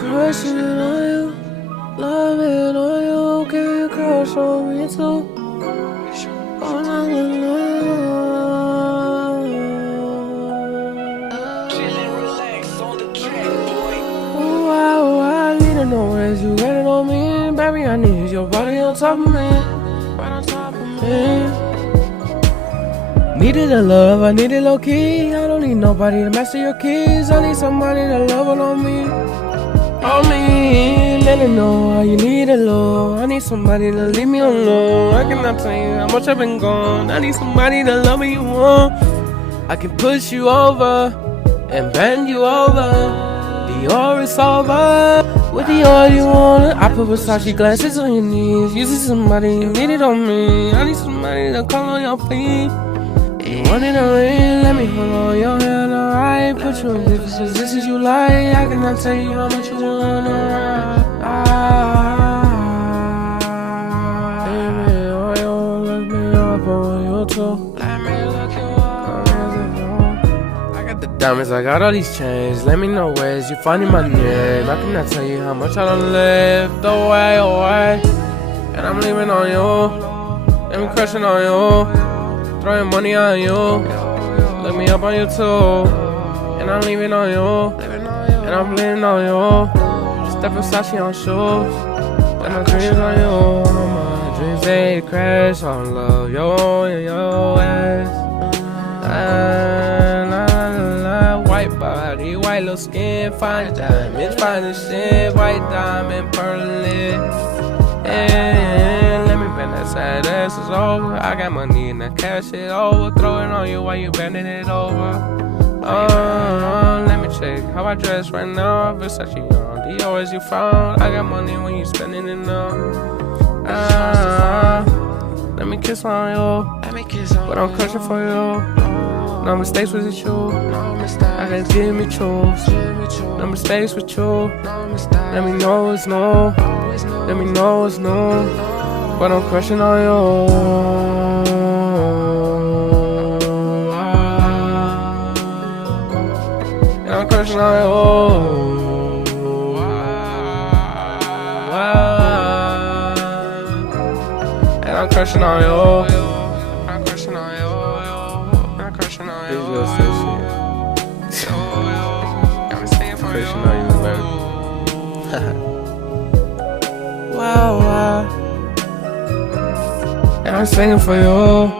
Crushin on you, loving on you, can you crush on me too? Oh, la, la, la. Ooh, I need to know as you got it on me, baby. I need your body on top of me, right on top of me. Needed a love, I need it low key. I don't need nobody to master your keys. I need somebody to love on me. On me, let it know how you need it low. I need somebody to leave me alone. I cannot tell you how much I've been gone. I need somebody to love me you want. I can push you over and bend you over. Dior is over. With Dior you want. I put Versace glasses on your knees. You see somebody, you need it on me. I need somebody to call on your feet. You want it to rain, let me hold on your hand, alright. Put you in different positions you like. I cannot tell you how much you want, alright. Let me on you, look me up on you too. Let me look you up. I got the diamonds, I got all these chains. Let me know ways you finding my name. I cannot tell you how much I done lived away. And I'm leaving on you, and I'm crushing on you. Throwing money on you, look me up on you too. And I'm leaving on you, and I'm bleeding on you. Step Versace on shoes, and my dreams on you. My dreams they crash on love, yo and yo ass. La la la, white body, white little skin, fine diamonds, fine as shit, white diamond, pearl lips. And let me bend that side ass is over. I got money and I cash it over. Throw it on you while you bending it over. Let me check how I dress right now. Versace on Dior as you found. I got money when you spending it now. Let me kiss on you, but I'm crushing for you. No mistakes with you. I can give me truth. No mistakes with you. Let me know it's no. Let me know it's no. But I'm crushing on you. And I'm crushing on you. And I'm crushing on you. I'm crushing on you. I'm crushing on you. I'm staying for you. Crushing on you, baby. Wow. And I'm singing for you.